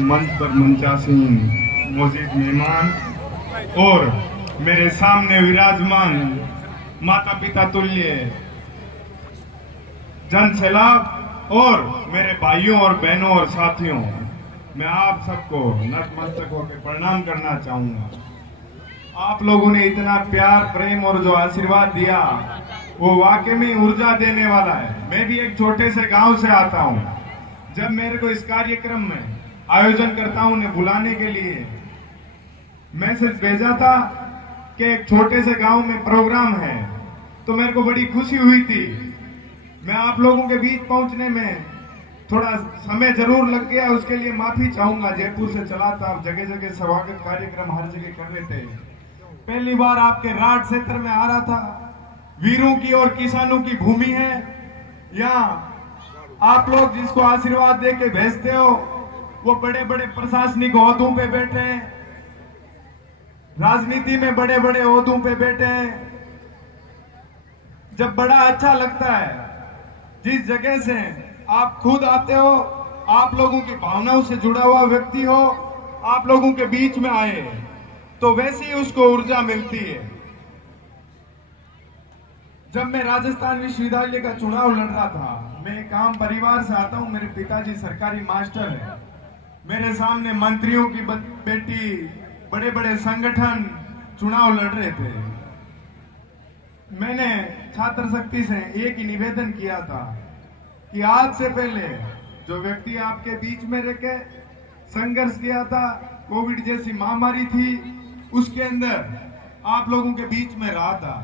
मंच पर मंचासीन मौजूद मेहमान और मेरे सामने विराजमान माता पिता तुल्य जन सैलाब और मेरे भाइयों और बहनों और साथियों, मैं आप सबको नतमस्तक होकर प्रणाम करना चाहूंगा। आप लोगों ने इतना प्यार प्रेम और जो आशीर्वाद दिया वो वाकई में ऊर्जा देने वाला है। मैं भी एक छोटे से गांव से आता हूं। जब मेरे को इस कार्यक्रम में आयोजनकर्ताओं ने बुलाने के लिए मैसेज भेजा था कि एक छोटे से गांव में प्रोग्राम है, तो मेरे को बड़ी खुशी हुई थी। मैं आप लोगों के बीच पहुंचने में थोड़ा समय जरूर लग गया, उसके लिए माफी चाहूंगा। जयपुर से चला था, जगह जगह स्वागत कार्यक्रम हर जगह कर रहे थे। पहली बार आपके राठ क्षेत्र में आ रहा था। वीरों की और किसानों की भूमि है। यहाँ आप लोग जिसको आशीर्वाद दे के भेजते हो वो बड़े बड़े प्रशासनिक ओहदों पे बैठे हैं, राजनीति में बड़े बड़े ओहदों पे बैठे हैं। जब बड़ा अच्छा लगता है जिस जगह से आप खुद आते हो, आप लोगों की भावनाओं से जुड़ा हुआ व्यक्ति हो, आप लोगों के बीच में आए, तो वैसे ही उसको ऊर्जा मिलती है। जब मैं राजस्थान विश्वविद्यालय का चुनाव लड़ रहा था, मैं एक आम परिवार से आता हूं। मेरे पिताजी सरकारी मास्टर है। मेरे सामने मंत्रियों की बेटी, बड़े बड़े संगठन चुनाव लड़ रहे थे। मैंने छात्र शक्ति से एक ही निवेदन किया था कि आज से पहले जो व्यक्ति आपके बीच में रह के संघर्ष किया था, कोविड जैसी महामारी थी, उसके अंदर आप लोगों के बीच में रहा था,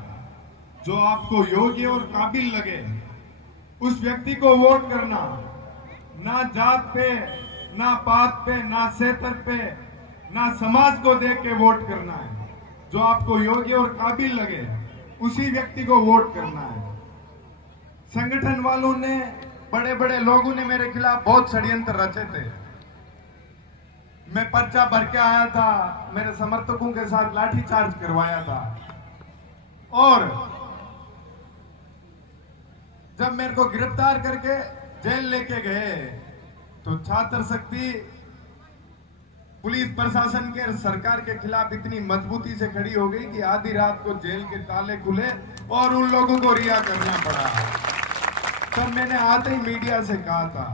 जो आपको योग्य और काबिल लगे उस व्यक्ति को वोट करना। ना जात पे, ना पात पे, ना क्षेत्र पे, ना समाज को देख के वोट करना है। जो आपको योग्य और काबिल लगे उसी व्यक्ति को वोट करना है। संगठन वालों ने, बड़े बड़े लोगों ने मेरे खिलाफ बहुत षड्यंत्र रचे थे। मैं पर्चा भर के आया था, मेरे समर्थकों के साथ लाठीचार्ज करवाया था। और जब मेरे को गिरफ्तार करके जेल लेके गए तो छात्र शक्ति पुलिस प्रशासन के, सरकार के खिलाफ इतनी मजबूती से खड़ी हो गई कि आधी रात को जेल के ताले खुले और उन लोगों को रिहा करना पड़ा। तब मैंने आते ही मीडिया से कहा था,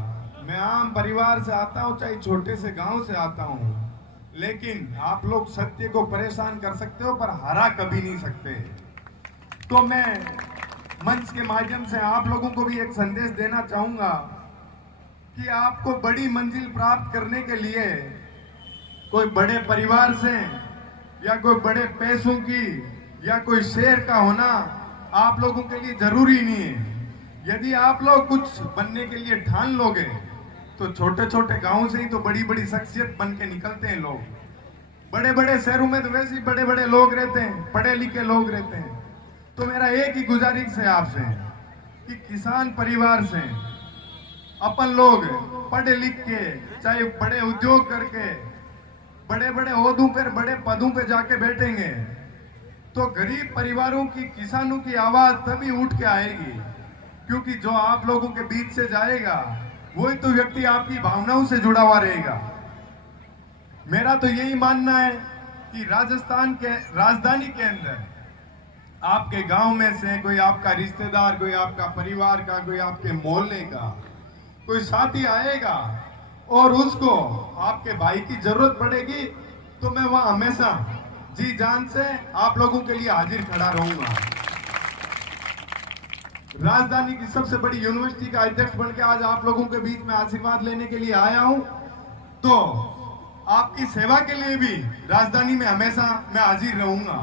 मैं आम परिवार से आता हूं, चाहे छोटे से गांव से आता हूं, लेकिन आप लोग सत्य को परेशान कर सकते हो पर हरा कभी नहीं सकते। तो मैं मंच के माध्यम से आप लोगों को भी एक संदेश देना चाहूंगा कि आपको बड़ी मंजिल प्राप्त करने के लिए कोई बड़े परिवार से या कोई बड़े पैसों की या कोई शेर का होना आप लोगों के लिए जरूरी नहीं है। यदि आप लोग कुछ बनने के लिए ठान लोगे तो छोटे छोटे गांवों से ही तो बड़ी बड़ी शख्सियत बन के निकलते हैं लोग। बड़े बड़े शहरों में तो वैसे ही बड़े बड़े लोग रहते हैं, पढ़े लिखे लोग रहते हैं। तो मेरा एक ही गुजारिश है आपसे कि किसान परिवार से अपन लोग पढ़े लिख के, चाहे बड़े उद्योग करके, बड़े बड़े ओहदों पर, बड़े पदों पे जाके बैठेंगे तो गरीब परिवारों की, किसानों की आवाज तभी उठ के आएगी। क्योंकि जो आप लोगों के बीच से जाएगा वही तो व्यक्ति आपकी भावनाओं से जुड़ा हुआ रहेगा। मेरा तो यही मानना है कि राजस्थान के राजधानी के अंदर आपके गांव में से कोई आपका रिश्तेदार, कोई आपका परिवार का, कोई आपके मोहल्ले का कोई साथी आएगा और उसको आपके भाई की जरूरत पड़ेगी तो मैं वहां हमेशा जी जान से आप लोगों के लिए हाजिर खड़ा रहूंगा। राजधानी की सबसे बड़ी यूनिवर्सिटी का अध्यक्ष बनकर आज आप लोगों के बीच में आशीर्वाद लेने के लिए आया हूं, तो आपकी सेवा के लिए भी राजधानी में हमेशा मैं हाजिर रहूंगा।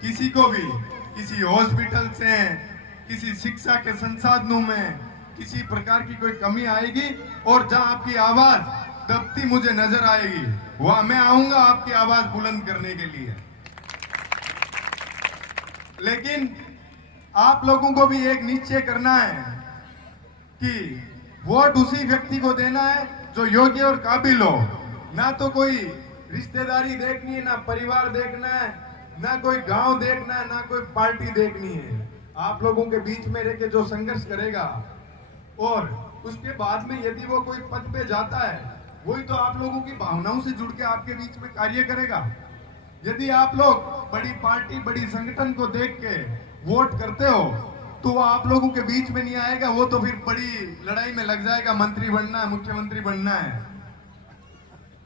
किसी को भी किसी हॉस्पिटल से, किसी शिक्षा के संसाधनों में किसी प्रकार की कोई कमी आएगी और जहां आपकी आवाज दबती मुझे नजर आएगी वहां मैं आऊंगा आपकी आवाज बुलंद करने के लिए। लेकिन आप लोगों को भी एक निश्चय करना है कि वोट उसी व्यक्ति को देना है जो योग्य और काबिल हो। ना तो कोई रिश्तेदारी देखनी है, ना परिवार देखना है, ना कोई गांव देखना है, ना कोई पार्टी देखनी है। आप लोगों के बीच में रह के जो संघर्ष करेगा और उसके बाद में यदि वो कोई पद पे जाता है वही तो आप लोगों की भावनाओं से जुड़ के आपके बीच में कार्य करेगा। यदि आप लोग बड़ी पार्टी, बड़ी संगठन को देख के वोट करते हो तो वो आप लोगों के बीच में नहीं आएगा, वो तो फिर बड़ी लड़ाई में लग जाएगा, मंत्री बनना है, मुख्यमंत्री बनना है।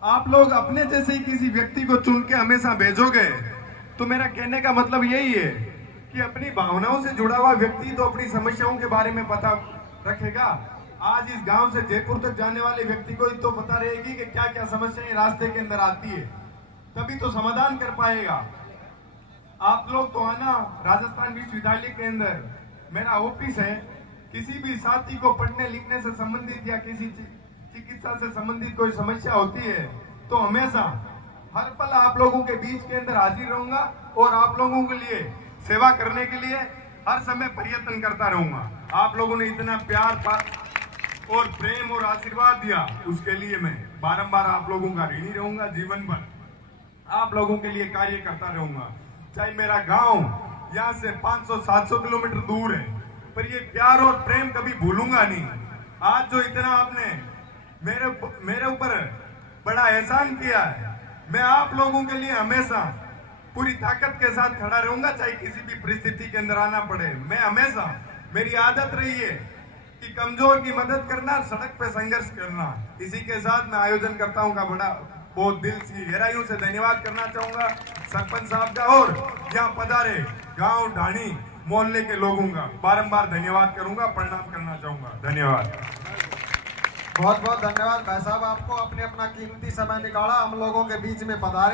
आप लोग अपने जैसे ही किसी व्यक्ति को चुन के हमेशा भेजोगे, तो मेरा कहने का मतलब यही है कि अपनी भावनाओं से जुड़ा हुआ व्यक्ति तो अपनी समस्याओं के बारे में पता रखेगा। आज इस गांव से जयपुर तक जाने वाले व्यक्ति को तो पता रहेगी कि क्या क्या समस्याएं रास्ते के अंदर आती है, तभी तो समाधान कर पाएगा। आप लोग तो आना, राजस्थान विश्वविद्यालय के अंदर मेरा ऑफिस है, किसी भी साथी को पढ़ने लिखने से संबंधित या किसी चिकित्सा से संबंधित कोई समस्या होती है तो हमेशा हर पल आप लोगों के बीच के अंदर हाजिर रहूंगा और आप लोगों के लिए सेवा करने के लिए हर समय प्रयत्न करता रहूंगा। आप लोगों ने इतना प्यार और प्रेम और आशीर्वाद दिया, उसके लिए मैं बारंबार आप लोगों का ऋणी रहूंगा। जीवन भर आप लोगों के लिए कार्य करता रहूंगा। चाहे मेरा गांव यहाँ से 500-700 किलोमीटर दूर है, पर ये प्यार और प्रेम कभी भूलूंगा नहीं। आज जो इतना आपने मेरे ऊपर बड़ा एहसान किया है, मैं आप लोगों के लिए हमेशा पूरी ताकत के साथ खड़ा रहूंगा, चाहे किसी भी परिस्थिति के अंदर आना पड़े। मैं हमेशा, मेरी आदत रही है कि कमजोर की मदद करना, सड़क पे संघर्ष करना। इसी के साथ मैं आयोजन करता हूं का बड़ा बहुत दिल की गहराइयों से धन्यवाद करना चाहूंगा सरपंच साहब का और यहाँ पधारे गांव ढाणी मोहल्ले के लोगों का बारंबार धन्यवाद करूंगा, प्रणाम करना चाहूंगा। धन्यवाद। बहुत बहुत धन्यवाद भाई साहब, आपको अपने अपना कीमती समय निकाला, हम लोगों के बीच में पधारे।